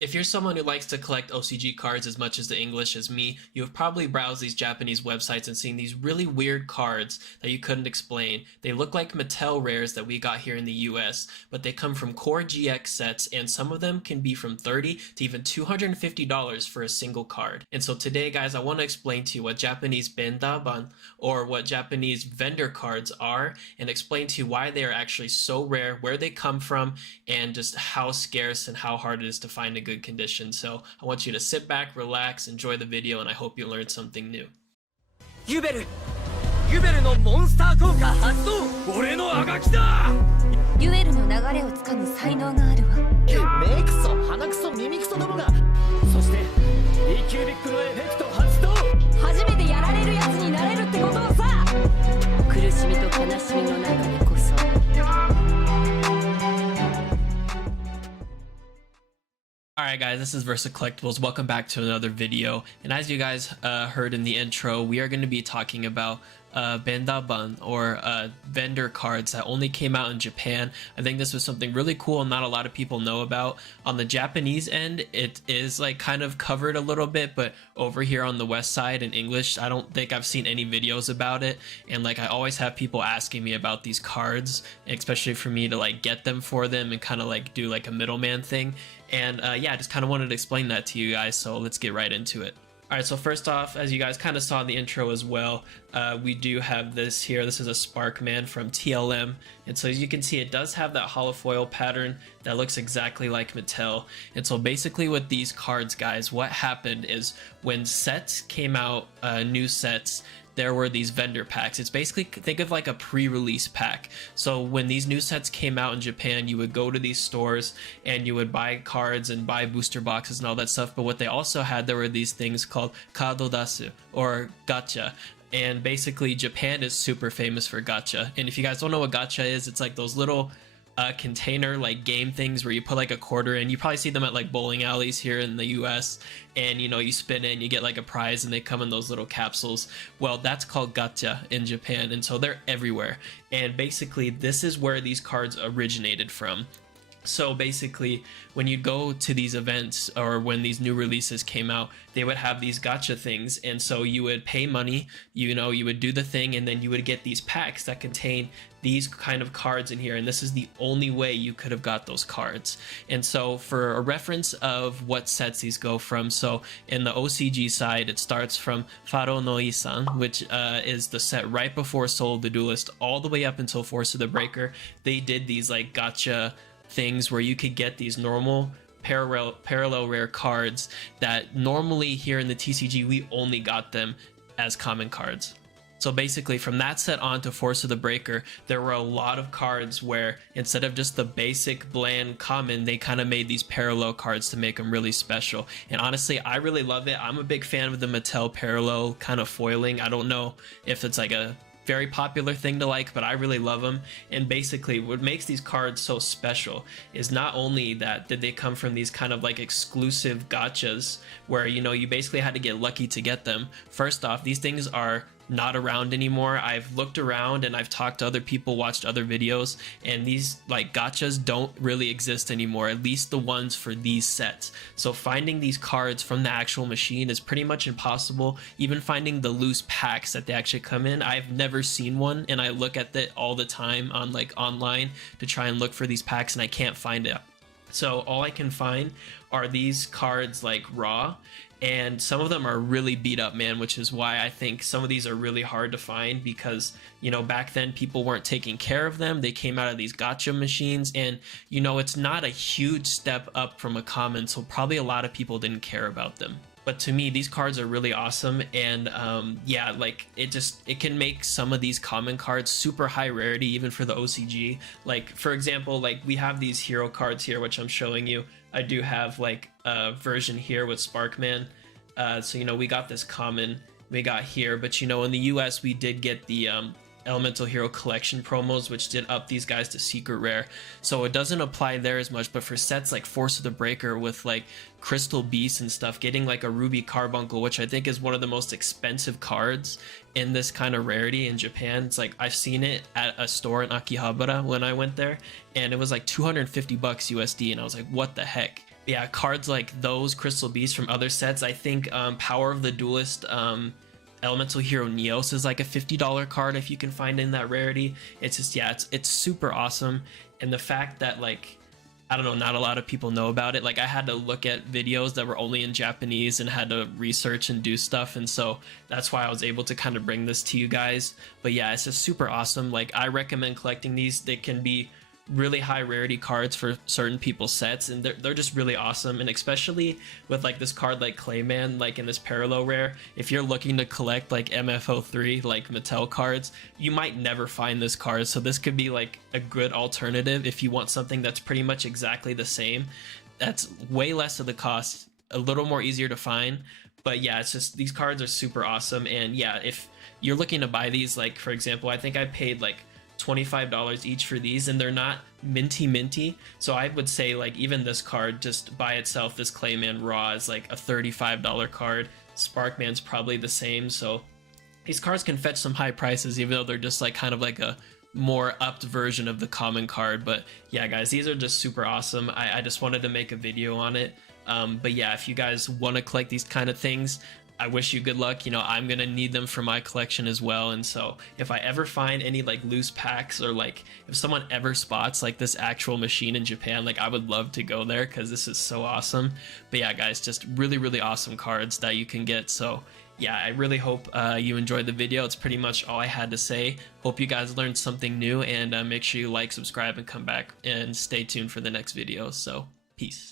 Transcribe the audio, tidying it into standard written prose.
If you're someone who likes to collect OCG cards as much as the English as me, you have probably browsed these Japanese websites and seen these really weird cards that you couldn't explain. They look like Mattel rares that we got here in the US, but they come from Core GX sets, and some of them can be from $30 to even $250 for a single card. And so today, guys, I want to explain to you what Japanese bendaban, or what Japanese vendor cards are, and explain to you why they are actually so rare, where they come from, and just how scarce and how hard it is to find a good condition. So I want you to sit back, relax, enjoy the video, and I hope you learned something new. ユベルのモンスター効果発動俺のあがきだユエルの流れをつかむ才能があるわ目クソ鼻クソ耳クソどもがそして E キュービックのエフェクト発動初めてやられるやつになれるってことをさ苦しみと悲しみの中でこそ Alright guys, this is VersaaCollectables. Welcome back to another video. And as you guys heard in the intro, we are going to be talking about bendaban, or vendor cards that only came out in Japan. I think this was something really cool and not a lot of people know about. On the Japanese end, it is like kind of covered a little bit, but over here on the west side in English, I don't think I've seen any videos about it. And like I always have people asking me about these cards, especially for me to like get them for them and kind of like do like a middleman thing. And yeah, I just kind of wanted to explain that to you guys, so let's get right into it. Alright, so first off, as you guys kind of saw in the intro as well, we do have this here. This is a Sparkman from TLM, and so as you can see, it does have that holofoil pattern that looks exactly like Mattel. And so basically with these cards, guys, what happened is when sets came out, new sets, there were these vendor packs. It's basically, think of like a pre-release pack. So when these new sets came out in Japan, you would go to these stores and you would buy cards and buy booster boxes and all that stuff. But what they also had, there were these things called kado dasu, or gacha. And basically Japan is super famous for gacha. And if you guys don't know what gacha is, it's like those little container like game things where you put like a quarter in. You probably see them at like bowling alleys here in the US, and you know, you spin it and you get like a prize and they come in those little capsules. Well, that's called gacha in Japan, and so they're everywhere. And basically this is where these cards originated from. So basically, when you go to these events, or when these new releases came out, they would have these gacha things, and so you would pay money, you know, you would do the thing, and then you would get these packs that contain these kind of cards in here, and this is the only way you could have got those cards. And so for a reference of what sets these go from, so in the OCG side, it starts from Faro no Isan, which is the set right before Soul of the Duelist, all the way up until Force of the Breaker. They did these like gacha things where you could get these normal parallel rare cards that normally here in the TCG we only got them as common cards. So basically from that set on to Force of the Breaker, there were a lot of cards where instead of just the basic bland common, they kind of made these parallel cards to make them really special. And honestly, I really love it. I'm a big fan of the Mattel parallel kind of foiling. I don't know if it's like a very popular thing to like, but I really love them. And basically what makes these cards so special is not only that did they come from these kind of like exclusive gachas where, you know, you basically had to get lucky to get them. First off, these things are not around anymore. I've looked around and I've talked to other people, watched other videos, and these like gachas don't really exist anymore, at least the ones for these sets. So finding these cards from the actual machine is pretty much impossible. Even finding the loose packs that they actually come in, I've never seen one, and I look at it all the time on like online to try and look for these packs, and I can't find it. So all I can find are these cards like raw, and some of them are really beat up, man, which is why I think some of these are really hard to find, because, you know, back then people weren't taking care of them. They came out of these gacha machines, and, you know, it's not a huge step up from a common, so probably a lot of people didn't care about them. But to me, these cards are really awesome, and yeah, like it can make some of these common cards super high rarity even for the OCG. Like for example, like we have these hero cards here, which I'm showing you. I do have like a version here with Sparkman. So you know, we got this common we got here, but you know, in the US we did get the Elemental Hero Collection promos, which did up these guys to secret rare, so it doesn't apply there as much. But for sets like Force of the Breaker with like Crystal Beast and stuff, getting like a Ruby Carbuncle, which I think is one of the most expensive cards in this kind of rarity in Japan. It's like I've seen it at a store in Akihabara when I went there, and it was like 250 bucks USD, and I was like, what the heck? Yeah, cards like those Crystal Beasts from other sets. I think Power of the Duelist Elemental Hero Neos is like a $50 card if you can find in that rarity. It's just, yeah, it's super awesome. And the fact that, like, I don't know, not a lot of people know about it. Like, I had to look at videos that were only in Japanese and had to research and do stuff, and so that's why I was able to kind of bring this to you guys. But yeah, it's just super awesome. Like, I recommend collecting these. They can be really high rarity cards for certain people's sets, and they're just really awesome. And especially with like this card like Clayman, like in this parallel rare, if you're looking to collect like MFO3 like Mattel cards, you might never find this card, so this could be like a good alternative if you want something that's pretty much exactly the same, that's way less of the cost, a little more easier to find. But yeah, it's just, these cards are super awesome. And yeah, if you're looking to buy these, like for example, I think I paid like $25 each for these, and they're not minty, so I would say like even this card just by itself, this Clayman Raw, is like a $35 card. Sparkman's probably the same, so these cards can fetch some high prices even though they're just like kind of like a more upped version of the common card. But yeah guys, these are just super awesome. I just wanted to make a video on it. But yeah, if you guys want to collect these kind of things, I wish you good luck. You know, I'm gonna need them for my collection as well, and so if I ever find any like loose packs, or like if someone ever spots like this actual machine in Japan, like I would love to go there because this is so awesome. But yeah guys, just really awesome cards that you can get. So yeah, I really hope you enjoyed the video. It's pretty much all I had to say. Hope you guys learned something new, and make sure you like, subscribe, and come back and stay tuned for the next video. So peace.